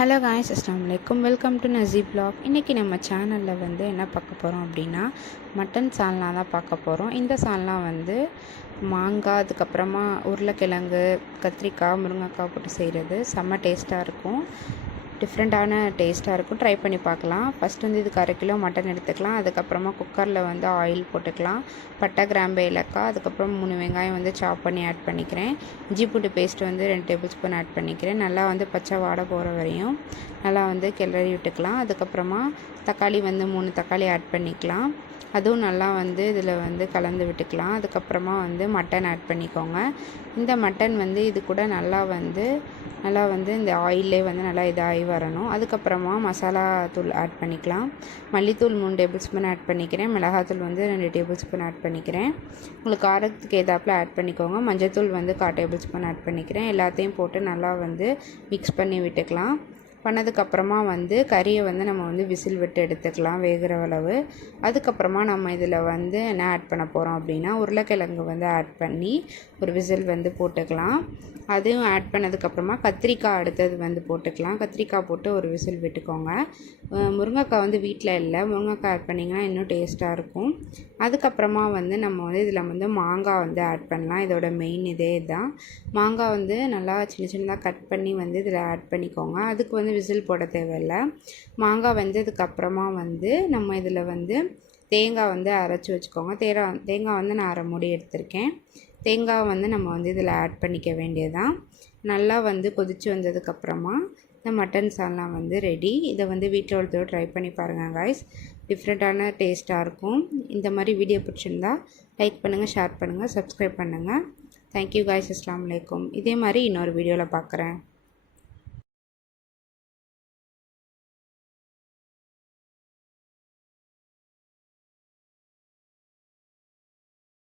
Hello guys அஸ்லாம் வலைக்கம் welcome to நசி black இன்றைக்கி நம்ம சேனலில் வந்து என்ன பார்க்க போகிறோம் அப்படின்னா மட்டன் சால்னா தான் பார்க்க போகிறோம் இந்த சால்னா வந்து மாங்காய் அதுக்கப்புறமா உருளைக்கிழங்கு கத்திரிக்காய் முருங்கைக்காய் போட்டு செய்கிறது செம்ம டேஸ்ட்டாக இருக்கும். டிஃப்ரெண்ட்டான டேஸ்ட்டாக இருக்கும். ட்ரை பண்ணி பார்க்கலாம். ஃபஸ்ட் வந்து இதுக்கு அரை கிலோ மட்டன் எடுத்துக்கலாம். அதுக்கப்புறமா குக்கரில் வந்து ஆயில் போட்டுக்கலாம். பட்டை கிராம்பு ஏலக்காய். அதுக்கப்புறம் மூணு வெங்காயம் வந்து சாப் பண்ணி ஆட் பண்ணிக்கிறேன். இஞ்சி பூண்டு பேஸ்ட் வந்து ரெண்டு டேபிள் ஸ்பூன் ஆட் பண்ணிக்கிறேன். நல்லா வந்து பச்சை வாடை போகிற வரையும். நல்லா வந்து கிளறி விட்டுக்கலாம். அதுக்கப்புறமா தக்காளி வந்து மூணு தக்காளி ஆட் பண்ணிக்கலாம். அதுவும் நல்லா வந்து இதில் வந்து கலந்து விட்டுக்கலாம். அதுக்கப்புறமா வந்து மட்டன் ஆட் பண்ணிக்கோங்க. இந்த மட்டன் வந்து இது கூட நல்லா வந்து நல்லா வந்து இந்த ஆயிலே வந்து நல்லா இதாகி வரணும். அதுக்கப்புறமா மசாலா தூள் ஆட் பண்ணிக்கலாம். மல்லித்தூள் மூணு டேபிள் ஸ்பூன் ஆட் பண்ணிக்கிறேன். மிளகாத்தூள் வந்து ரெண்டு டேபிள் ஸ்பூன் ஆட் பண்ணிக்கிறேன். உங்களுக்கு காரத்துக்கு ஏதாப்பில் ஆட் பண்ணிக்கோங்க. மஞ்சத்தூள் வந்து கால் டேபிள் ஸ்பூன் ஆட் பண்ணிக்கிறேன். எல்லாத்தையும் போட்டு நல்லா வந்து மிக்ஸ் பண்ணி விட்டுக்கலாம். பண்ணதுக்கப்புறமா வந்து கறியை வந்து நம்ம வந்து விசில் விட்டு எடுத்துக்கலாம் வேகிற அளவு. அதுக்கப்புறமா நம்ம இதில் வந்து என்ன ஆட் பண்ண போகிறோம் அப்படின்னா உருளைக்கிழங்கு வந்து ஆட் பண்ணி ஒரு விசில் வந்து போட்டுக்கலாம். அதையும் ஆட் பண்ணதுக்கப்புறமா கத்திரிக்காய் அடுத்தது வந்து போட்டுக்கலாம். கத்திரிக்காய் போட்டு ஒரு விசில் விட்டுக்கோங்க. முருங்கைக்காய் வந்து வீட்டில் இல்லை. முருங்கைக்காய் ஆட் பண்ணிங்கன்னா இன்னும் டேஸ்ட்டாக இருக்கும். அதுக்கப்புறமா வந்து நம்ம வந்து இதில் வந்து மாங்காய் வந்து ஆட் பண்ணலாம். இதோட மெயின் இதே தான் மாங்காய் வந்து நல்லா சின்ன சின்னதாக கட் பண்ணி வந்து இதில் ஆட் பண்ணிக்கோங்க. அதுக்கு வந்து விசில் போட தேவையில்ல. மாங்காய் வெந்ததுக்கப்புறமா வந்து நம்ம இதில் வந்து தேங்காய் வந்து அரைச்சி வச்சுக்கோங்க. தேங்காய் தேங்காய் வந்து நான் அரை மூடி எடுத்திருக்கேன். தேங்காய் வந்து நம்ம வந்து இதில் ஆட் பண்ணிக்க வேண்டியதான் நல்லா வந்து கொதித்து வந்ததுக்கப்புறமா இந்த மட்டன் சால்லாம் வந்து ரெடி இதை வந்து வீட்டில் ஒருத்தர் ட்ரை பண்ணி பாருங்கள் காய்ஸ் டிஃப்ரெண்ட்டான டேஸ்ட்டாக இருக்கும். இந்த மாதிரி வீடியோ பிடிச்சிருந்தா லைக் பண்ணுங்கள் ஷேர் பண்ணுங்கள் சப்ஸ்கிரைப் பண்ணுங்கள் தேங்க்யூ காய்ஸ் அஸ்லாம் வலைக்கம் இதே மாதிரி இன்னொரு வீடியோவில் பார்க்குறேன்